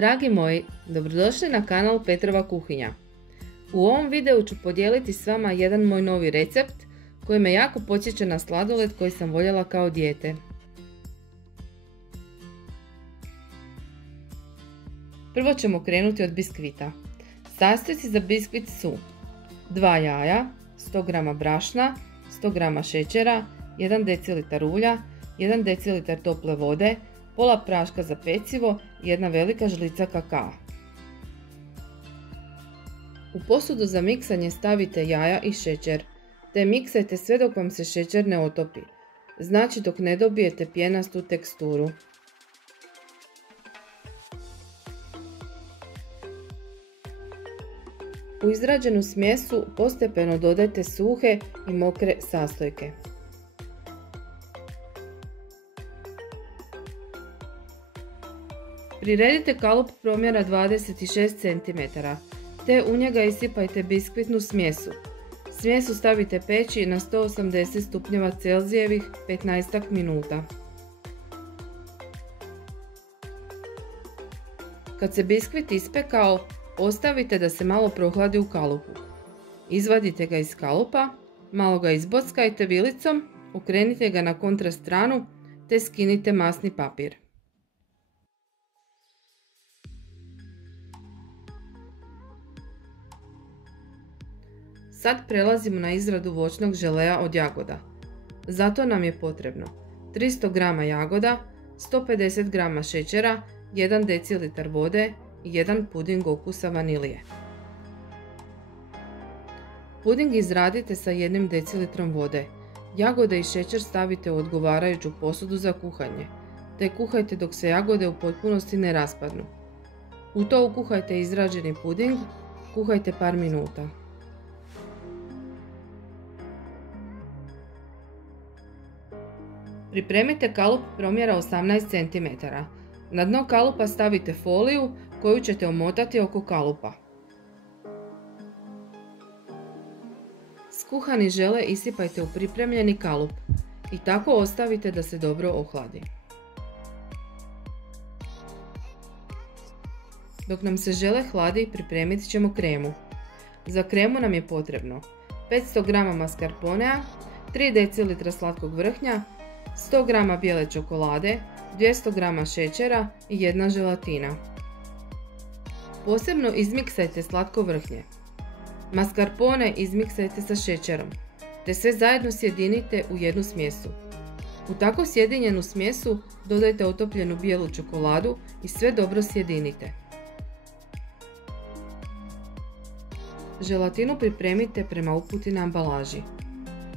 Dragi moji, dobrodošli na kanal Petrova kuhinja. U ovom videu ću podijeliti s vama jedan moj novi recept koji me jako podsjeća na sladoled koji sam voljela kao dijete. Prvo ćemo krenuti od biskvita. Sastojci za biskvit su 2 jaja, 100 g brašna, 100 g šećera, 1 dl ulja, 1 dl tople vode, pola praška za pecivo i 1 velika žlica kakaa. U posudu za miksanje stavite jaja i šećer, te miksajte sve dok vam se šećer ne otopi, znači dok ne dobijete pjenastu teksturu. U izrađenu smjesu postepeno dodajte suhe i mokre sastojke. Priredite kalup promjera 26 cm, te u njega isipajte biskvitnu smjesu. Smjesu stavite peći na 180 stupnjeva Celzijevih 15 minuta. Kad se biskvit ispekao, ostavite da se malo prohladi u kalupu. Izvadite ga iz kalupa, malo ga izbockajte vilicom, okrenite ga na kontra stranu te skinite masni papir. Sad prelazimo na izradu voćnog želea od jagoda. Zato nam je potrebno 300 g jagoda, 150 g šećera, 1 dl vode i 1 puding okusa vanilije. Puding izradite sa 1 dl vode. Jagode i šećer stavite u odgovarajuću posudu za kuhanje, te kuhajte dok se jagode u potpunosti ne raspadnu. U to ukuhajte izrađeni puding, kuhajte par minuta. Pripremite kalup promjera 18 cm. Na dno kalupa stavite foliju koju ćete omotati oko kalupa. Skuhani žele isipajte u pripremljeni kalup i tako ostavite da se dobro ohladi. Dok nam se žele hladi, pripremit ćemo kremu. Za kremu nam je potrebno 500 g mascarponea, 3 dl slatkog vrhnja, 100 g bijele čokolade, 200 g šećera i 1 želatina. Posebno izmiksajte slatko vrhnje. Mascarpone izmiksajte sa šećerom, te sve zajedno sjedinite u jednu smjesu. U tako sjedinjenu smjesu dodajte otopljenu bijelu čokoladu i sve dobro sjedinite. Želatinu pripremite prema uputi na ambalaži.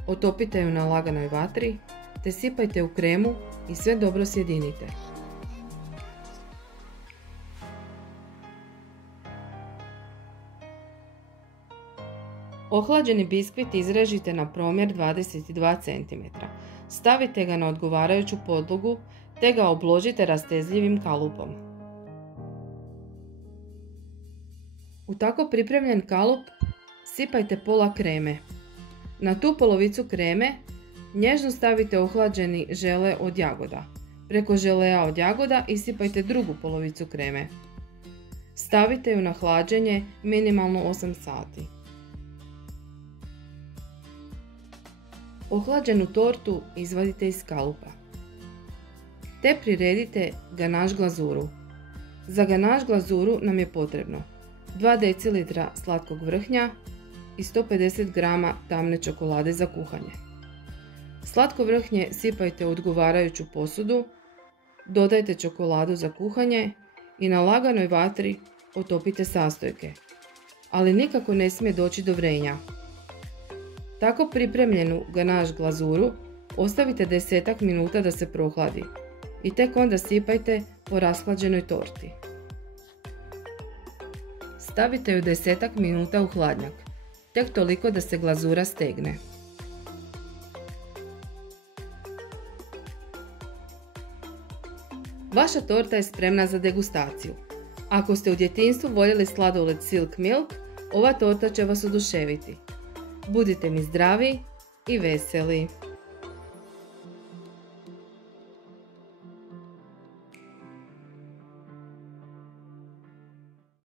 Otopite ju na laganoj vatri, te sipajte u kremu i sve dobro sjedinite. Ohlađeni biskvit izrežite na promjer 22 cm. Stavite ga na odgovarajuću podlogu te ga obložite rastezljivim kalupom. U tako pripremljen kalup sipajte pola kreme. Na tu polovicu kreme nježno stavite ohlađeni žele od jagoda. Preko želea od jagoda isipajte drugu polovicu kreme. Stavite ju na hlađenje minimalno 8 sati. Ohlađenu tortu izvadite iz kalupa. Te priredite ganaš glazuru. Za ganaš glazuru nam je potrebno 2 dl slatkog vrhnja i 150 g tamne čokolade za kuhanje. Slatko vrhnje sipajte u odgovarajuću posudu, dodajte čokoladu za kuhanje i na laganoj vatri otopite sastojke, ali nikako ne smije doći do vrenja. Tako pripremljenu ganaš glazuru ostavite 10 minuta da se prohladi i tek onda sipajte po rashlađenoj torti. Stavite ju 10 minuta u hladnjak, tek toliko da se glazura stegne. Vaša torta je spremna za degustaciju. Ako ste u djetinjstvu voljeli sladoled Silk Milk, ova torta će vas oduševiti. Budite mi zdravi i veseli!